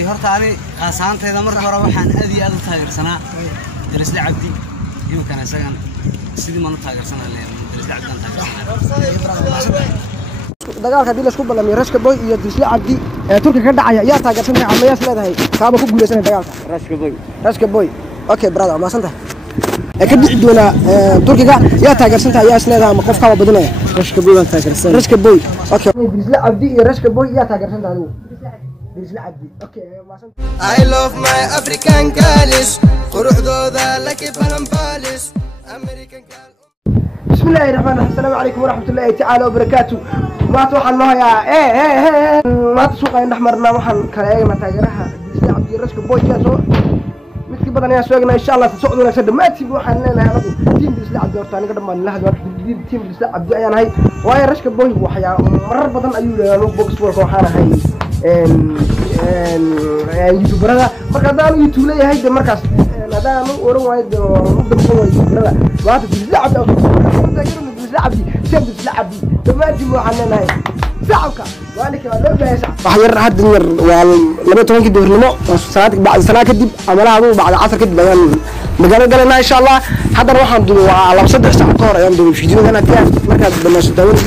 horta ani qasaantayda marka hore waxaan aad iyo aad u taageersanaa Dirisle Cabdi iyo kana isagan sidii man u taageersanaa Dirisle Cabdi taageersanaa dagaalka hadii la isku balamiyo Rashka Boy iyo Dirisle Cabdi Turkiga ka dhacaya ayaa taageersanay amayaas leedahay saaba ku guuleysanay dagaalka Rashka Boy okay brother ma santa ka dhici doona Turkiga yaa taageersanay ayaa leedahay ama qofka badinaya Rashka Boy waan taageersan Rashka Boy okay Dirisle Cabdi iyo Rashka Boy yaa taageersanay Dirisle Cabdi okay ma santa I love my African girls quruxdooda laki balan balis American girl بسم الله الرحمن الرحيم السلام عليكم ورحمة الله تعالى وبركاته ما توحى الله يا ما تسوق عند أحمرنا وحن كلاي ما تاجرها Dirisle Cabdi Rashka Boy جالسوا مثل بدنا يسوقنا إن شاء الله تسوقنا سد ما تبوا حننا هذا تيم Dirisle Cabdi ورتاني قدام من لهذا تيم Dirisle Cabdi أنا هاي ويا Rashka Boy وحيا مرة بدنا أيوة لو بوكس فور كوحنا هاي يوتيوبر هذا مركز يوتيوب لي هاي مركز هذا مو ورم وايد مقدم قوي يوتيوبر وهذا Dirisle Cabdi Dirisle Cabdi سيم Dirisle Cabdi ما تبوا حننا هاي ساعك وانك لو بيسع وحير حد لما تونك دورنمو سنوات بعد سنه كدب عملها ابو بعد 10 كدب مقال قالنا ان شاء الله حضر waxaan duubo على 3 ساعه ka hor ayaan duubo fiidiyada ana tiyaa markaad dhamayso dawlad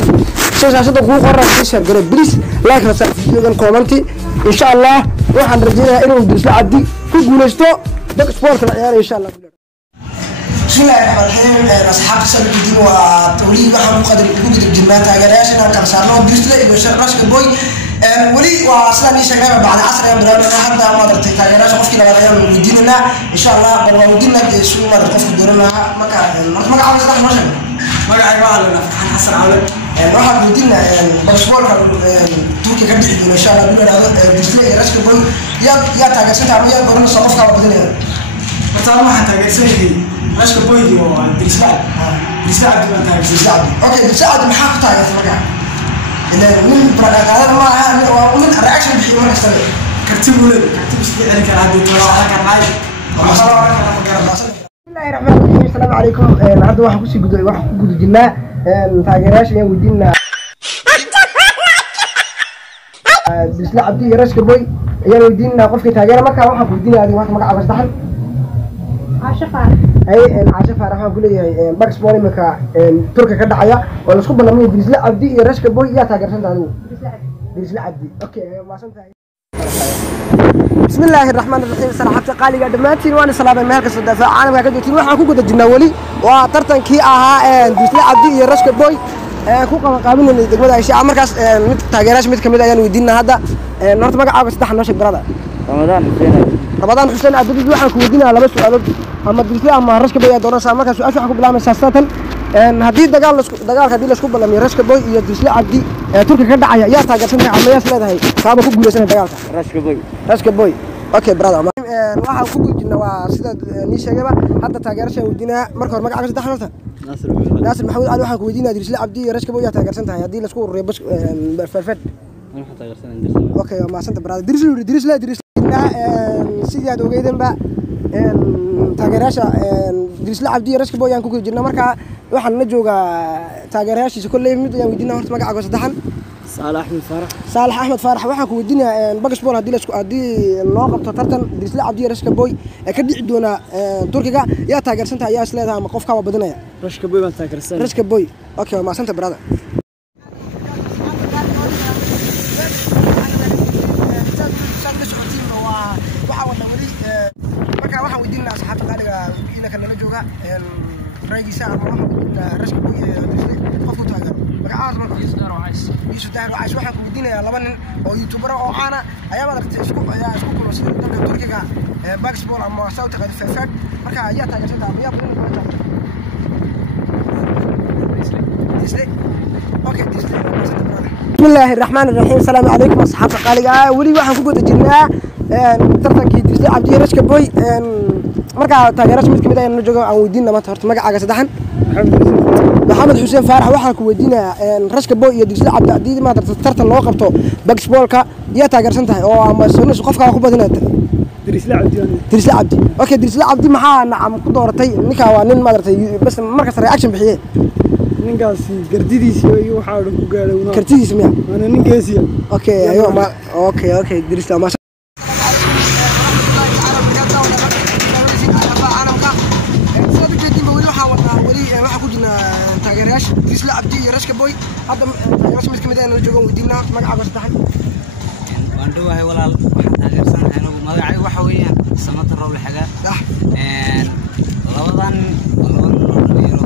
shaashada ku qoran share gare please like rasaal fiidiyodan commenti in sha Allah waxaan rajaynayaa inuu Dirisle Cabdi ku guuleysto dad sport ka ciyaar in sha Allah بسم الله الرحمن الرحيم أصحاب السلام الدين وتوليد وحنا مقدر وجود الجنات عجلات أنا كان صارنا Dirisle يبشر Rashka Boy ولي وأصلا شغال بعد 10 أيام بدنا حتى ما درت عجلات شوف كده بعد أيام ودينا إن شاء الله بالله ودينا شو ما درت في دورنا ما عاوز أروح ماشي ما قاعد معلنا حسن عاول واحد ودينا باسبور تركيا كده إن شاء الله بدنا Dirisle Rashka Boy يا تاجسنا تعمل يا قرن صفقة بدنا بتعرف ما حتاجسنا Rashka Boy Dirisle Dirisle Cabdi ما تعرف Dirisle Cabdi أوكي Dirisle Cabdi محاك تعرف مرجع إنه من بركة ما ومن الرياكشن بحيوان أكثر كرتيب ولد كرتيب سبيع عليك على هذه التواصل كان عايز بسم الله الرحمن الرحيم السلام عليكم النهارده واحد كوسي جدول واحد جدول جنا تاجراش يا ودينا Dirisle Cabdi Rashka Boy يا ودينا قفك تاجر ما كان واحد ودينا هذه واحد مقعد بس دحل أي العاشفة راح أقول لي باكس بولي مكا تركيا كده عيا ولا سكوب ولا مين Dirisle Cabdi Rashka Boy يا تاجر سنت هذا Dirisle Cabdi أوكي ما سنت بسم الله الرحمن الرحيم صراحة قالي قد ماتين وأنا صلابة مهلك الدفاع أنا ما قد يتين وحنا كوكو الجناولي وطرتن كي Dirisle Cabdi Rashka Boy كوكا قابلنا اللي تقول هاي شيء عمرك مت تاجراش مت كمية يعني ودينا هذا نورت ما قاعد بستحن ناشك برادة رمضان حسين عبد وحنا كودينا على بس على أما Dirisle أما Rashka Boy دورنا سامك سؤال شو حكوا بلام أساسا هدي دجال هدي لسكوب بلام Rashka Boy Dirisle Cabdi تركيا كده عيا يا تاجرسنا عمياس لهذا صعب كوب جلسنا دجال Rashka Boy أوكي برادة واحد كوب جنا وسيد نيش جبا حتى تاجرش ودينا مركز ما قاعد تدحرته ناصر محمود قال واحد كودينا Dirisle Cabdi Rashka Boy يا تاجرسنا هدي لسكوب ريبش فرفد أنا تاجرسنا اوكي ما سنت براد Dirisle sidii aad ogeydeen ba taageerayaasha Dirisle Cabdi Rashka Boy aan ku jirna marka waxaan la joogaa taageerayaashiisa kulay mid ayaan weydiinaa horta magacaaga saddexan Saalax Axmed Faarax waxaan ku weydiinaa bagas bool hadii loo qabto tartan Dirisle Cabdi Rashka Boy ka dhici doona Turkiga yaa taageersanta ayaa isleedahay ama qofka badinaya Rashka Boy baan taageersan Rashka Boy okay ma santa brada waxaan weydiinaa asxaabta qaaliga ina kan nala jooga raygiisa ama Rashka Boy Dirisle qofku taageero magacaas marka Yusuf Tahir waxaan ku weydiinayaa laba nin oo youtuber oo caana ayaa maaragtay isku kululsan dalka Turkiga bags ball ama South Africa marka ayaa taageersan ayaa Dirisle okay Dirisle بسم الله الرحمن الرحيم السلام عليكم أصحاب قالي ولي واحد كوكو تجينا tartankii Dirisle Cabdi Rashka Boy marka taageerash mid kamid ah inuu joogo aan weydiinna ma horta magacaaga saddexan Maxamed Xuseen Faarax waxaan ku weydiinayaa Rashka Boy iyo Dirisle Cabdi hadii ma tartan loo qabto basketballka yaa taageersan tahay oo ama soo qofka ku badinayta Dirisle Cabdi okay Dirisle Cabdi maxaa nacam ku dooratay ninka waa nin maartay bas markaas reaction bixiyay ninkaasi gardidiisa iyo waxa uu ku gaaray kartidiisa miya ana ninkaasi okay ayo ma okay Dirisle ma عبدي رشك بوي هذا رسم كمدان الجوجو ودينا مقعد صدحن waan dhawahay walaal waxaan taageersanahay anagu magacay waxa weeyaan samata rowl xaga labadan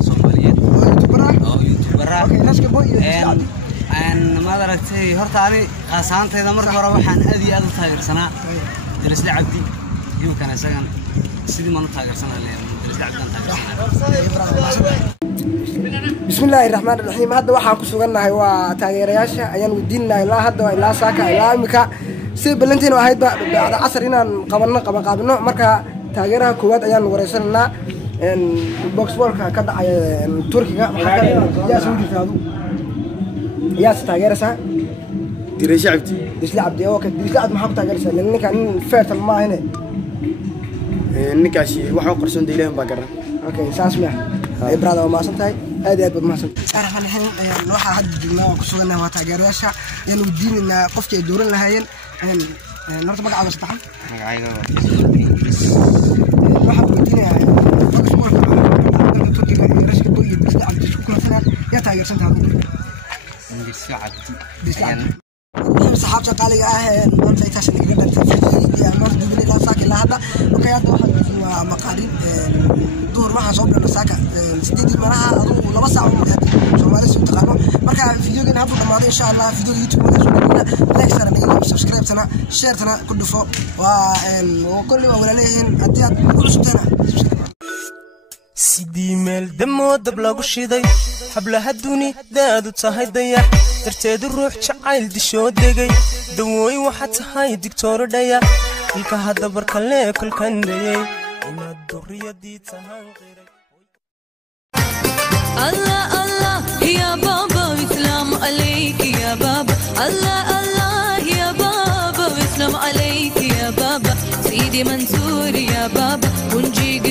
Soomaaliyeed oo YouTuber rashka boy ma aragtay horta ani qaasaantayda marka hore waxaan aad iyo aad u taageersanaa Dirisla Cabdi iyo kan isagan sidii man u taageersanahay Dirisla Cabdi بسم الله الرحمن الرحيم هذا waxaan ku suganahay waa taageerayaasha ayaan wadiinahay ilaa hadda ilaa saaka ilaa imika si balantiin oo ahayd bacda casar inaan qabanno marka taageeraha koowaad ayaan wareysanaa box walka ka dhacay Turkiga yaa soo jirtaadu yaa taageeraysa Dirisla Cabdi oo ka Dirisla Cabdi maxaa taageeraysa ninka feertan ma ahine ninkaasi waxa qarsoon deelaan baa garan okay saas ma ay brada ma santahay aad aad ma santahay arxan waxa had joognaa ku suganaa waa taageerayaasha ayaan wadiinina qofkii ay dooran lahaayeen horta magacaaga saxan magacayga waxa wadiinaya Turkiga iyo rashka boy iyo Dirisla Cabdi isku kulafnaa yaa taageersantahay Dirisla Cabdi صحابته قال لي قلت لي تاسن كده في نور دبل لا ساكن لا هذا اوكي هذا واحد مقارين دور ما صوب لنا ساكن سديد مراها ادو لبا ساعه ومدات سومالي سو تقانو marka fiidiyogan hadda dhamaado insha Allah fiidiyo YouTube ma soo dhigna like sana iyo subscribe sana share sana ku dhufo waa kulli waa walaalayn hadii aad ku cusubtana sidii meel damo dab lagu shiday hablaha duni daadu tahay dayax darteed ruux jacayl disho degay dawooy waxa tahay digtoor dhaya ilka hada barkale kulkan dayay inaad duriyadii tahan qiray الله الله يا بابا وسلام عليك يا بابا الله الله يا بابا وسلام عليك يا بابا سيدي منصور يا بابا ونجيك